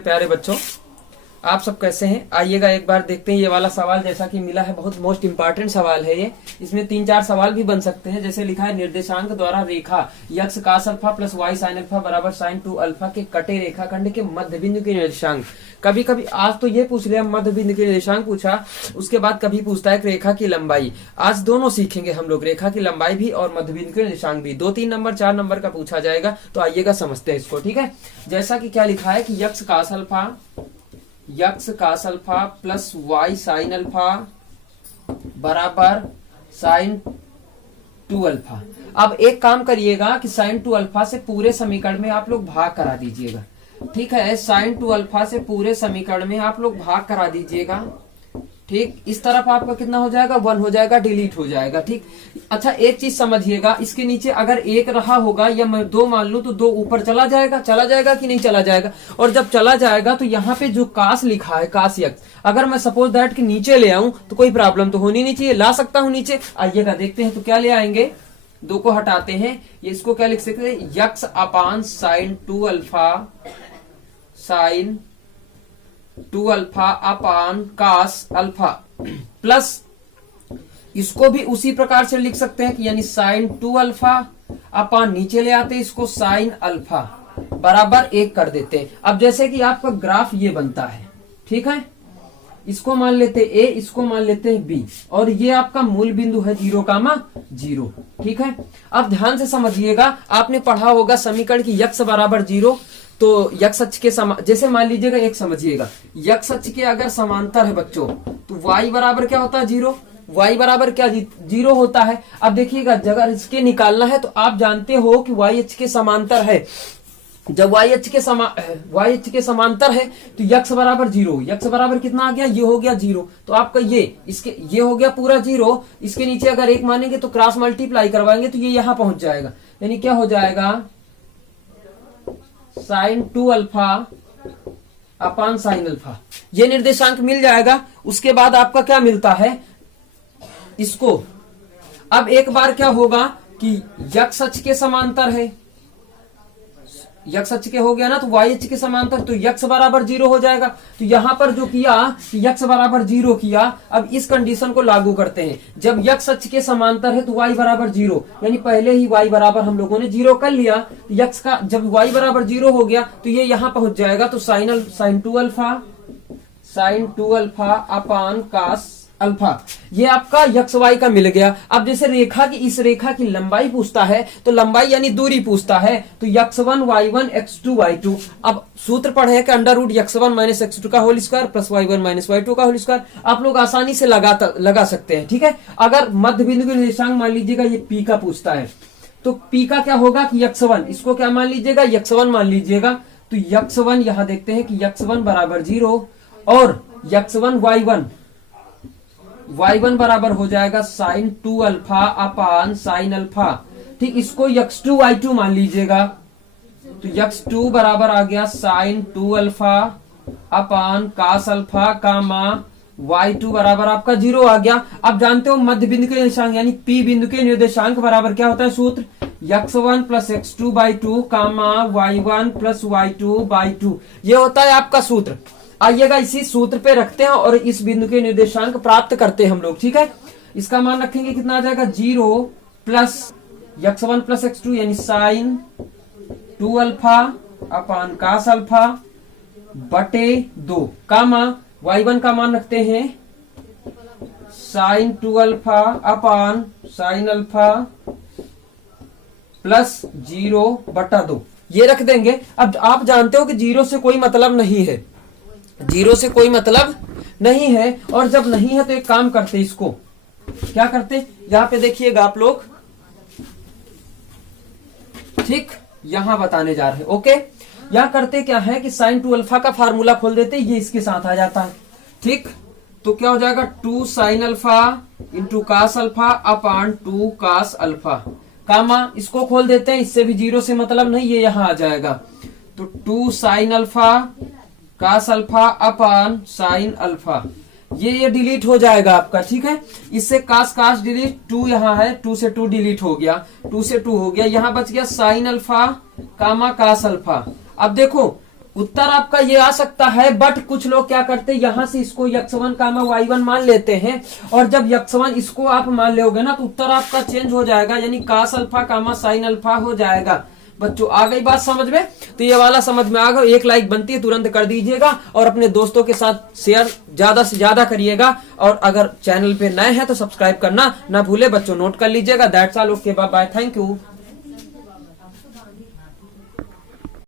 प्यारे बच्चों, आप सब कैसे हैं? आइएगा एक बार देखते हैं ये वाला सवाल जैसा कि मिला है। बहुत मोस्ट इंपॉर्टेंट सवाल है ये। इसमें 3-4 सवाल भी बन सकते हैं। जैसे लिखा है निर्देशांक द्वारा रेखा x cos alpha plus Y sine alpha बराबर साइन 2 अल्फा के कटे रेखाखंड के मध्य बिंदु के निर्देशांक। कभी कभी आज तो ये पूछ लिया मध्य बिंदु के निर्देशांक पूछा, उसके बाद कभी पूछता है रेखा की लंबाई। आज दोनों सीखेंगे हम लोग, रेखा की लंबाई भी और मध्य बिंदु के निर्देशांक भी। 2-3 नंबर 4 नंबर का पूछा जाएगा। तो आइएगा समझते हैं इसको, ठीक है। जैसा कि क्या लिखा है कि X cos alpha plus Y sine alpha बराबर साइन 2 अल्फा। अब एक काम करिएगा कि साइन 2 अल्फा से पूरे समीकरण में आप लोग भाग करा दीजिएगा, ठीक है। साइन 2 अल्फा से पूरे समीकरण में आप लोग भाग करा दीजिएगा, ठीक। इस तरफ आपका कितना हो जाएगा? 1 हो जाएगा, डिलीट हो जाएगा, ठीक। अच्छा एक चीज समझिएगा, इसके नीचे अगर 1 रहा होगा या मैं 2 मान लूं तो 2 ऊपर चला जाएगा कि नहीं चला जाएगा। और जब चला जाएगा तो यहाँ पे जो कास लिखा है, कास यक्स, अगर मैं सपोज दैट कि नीचे ले आऊं तो कोई प्रॉब्लम तो होनी नहीं चाहिए, ला सकता हूं नीचे। आइएगा देखते हैं तो क्या ले आएंगे। 2 को हटाते हैं, ये इसको क्या लिख सकते हैं? X upon sine 2 alpha sine 2 alpha upon cos alpha plus इसको भी उसी प्रकार से लिख सकते हैं कि यानी साइन 2 अल्फा अपान नीचे ले आते हैं इसको साइन अल्फा बराबर 1 कर देते हैं। अब जैसे कि आपका ग्राफ ये बनता है, ठीक है। इसको मान लेते हैं A, इसको मान लेते हैं B, और ये आपका मूल बिंदु है 0,0, ठीक है। अब ध्यान से समझिएगा, आपने पढ़ा होगा समीकरण की यक्स बराबर 0, तो यक्स अक्ष के जैसे मान लीजिएगा, एक समझिएगा, यक्स अक्ष के अगर समांतर है बच्चों तो y बराबर क्या होता है? 0। y बराबर क्या 0 होता है। अब देखिएगा अगर इसके निकालना है तो आप जानते हो कि y अक्ष के समांतर है। जब y अक्ष के समांतर है तो यक्स बराबर 0, यक्स बराबर कितना आ गया? ये हो गया 0। तो आपका ये हो गया पूरा 0। इसके नीचे अगर 1 मानेंगे तो क्रॉस मल्टीप्लाई करवाएंगे तो ये यहां पहुंच जाएगा, यानी क्या हो जाएगा? Sine 2 alpha upon sine alpha, ये निर्देशांक मिल जाएगा। उसके बाद आपका क्या मिलता है इसको। अब एक बार क्या होगा कि यक्स अक्ष के समांतर है, यक्स अक्ष के हो गया ना, तो वाई अक्ष के समांतर, तो यक्स बराबर 0 हो जाएगा। तो यहां पर जो किया यक्स बराबर 0 किया। अब इस कंडीशन को लागू करते हैं, जब यक्स अक्ष के समांतर है तो वाई बराबर 0, यानी पहले ही वाई बराबर हम लोगों ने 0 कर लिया। यक्स का जब वाई बराबर 0 हो गया तो ये यहां पहुंच जाएगा। तो sine 2 alpha upon cos alpha, ये आपका यक्स वाई का मिल गया। अब जैसे इस रेखा की लंबाई पूछता है तो लंबाई यानी दूरी पूछता है, तो x1 y1 x2 y2। अब सूत्र पढ़े हैं कि under root x1 minus x2 का whole square plus y1 minus y2 का होल स्क्वायर। आप लोग आसानी से लगा सकते हैं, ठीक है। अगर मध्य बिंदु के निर्देशांक मान लीजिएगा ये p का पूछता है, तो p का क्या होगा कि x1, इसको क्या मान लीजिएगा? x1 मान लीजिएगा। तो x1 यहां देखते हैं कि x1 बराबर 0 और x1 y1 बराबर हो जाएगा sine 2 alpha upon sine alpha, ठीक। इसको x2 y2 मान लीजिएगा, तो x2 बराबर आ गया sine 2 alpha upon cos alpha comma y2 बराबर आपका 0 आ गया। अब जानते हो मध्य बिंदु के निर्देशांक यानी P बिंदु के निर्देशांक बराबर क्या होता है? सूत्र x1 plus x2 by 2 comma y1 plus y2 by 2, ये होता है आपका सूत्र। आइएगा इसी सूत्र पे रखते हैं और इस बिंदु के निर्देशांक प्राप्त करते हैं हम लोग, ठीक है। इसका मान रखेंगे, कितना आ जाएगा? 0 प्लस x1 प्लस x2 यानी sine 2 alpha upon cos alpha बटे 2 कामा y1 का मान रखते हैं sine 2 alpha upon sine alpha plus 0 बटा 2, ये रख देंगे। अब आप जानते हो कि 0 से कोई मतलब नहीं है, 0 से कोई मतलब नहीं है। और जब नहीं है तो एक काम करते, इसको क्या करते, यहां पे देखिएगा आप लोग, ठीक, यहां बताने जा रहे हैं, ओके। यहां करते क्या है कि साइन 2 अल्फा का फार्मूला खोल देते, ये इसके साथ आ जाता है, ठीक। तो क्या हो जाएगा? 2 sine alpha into cos alpha upon 2 cos alpha comma, इसको खोल देते हैं, इससे भी 0 से मतलब नहीं, ये यहां आ जाएगा। तो 2 sine alpha cos alpha upon sine alpha, ये डिलीट हो जाएगा आपका, ठीक है। इससे कास डिलीट, 2 यहाँ है, 2 से 2 डिलीट हो गया, 2 से 2 हो गया, यहाँ बच गया साइन अल्फा कामा कास अल्फा। अब देखो उत्तर आपका ये आ सकता है, बट कुछ लोग क्या करते हैं, यहां से इसको x1 कामा y1 मान लेते हैं, और जब x1 इसको आप मान लोगे ना तो उत्तर आपका चेंज हो जाएगा, यानी cos अल्फा कामा sin अल्फा हो जाएगा। बच्चों आ गई बात समझ में? तो ये वाला समझ में आ गया, एक लाइक बनती है तुरंत कर दीजिएगा, और अपने दोस्तों के साथ शेयर ज्यादा से ज्यादा करिएगा, और अगर चैनल पे नए हैं तो सब्सक्राइब करना ना भूले बच्चों, नोट कर लीजिएगा। That's all, okay bye bye, thank you.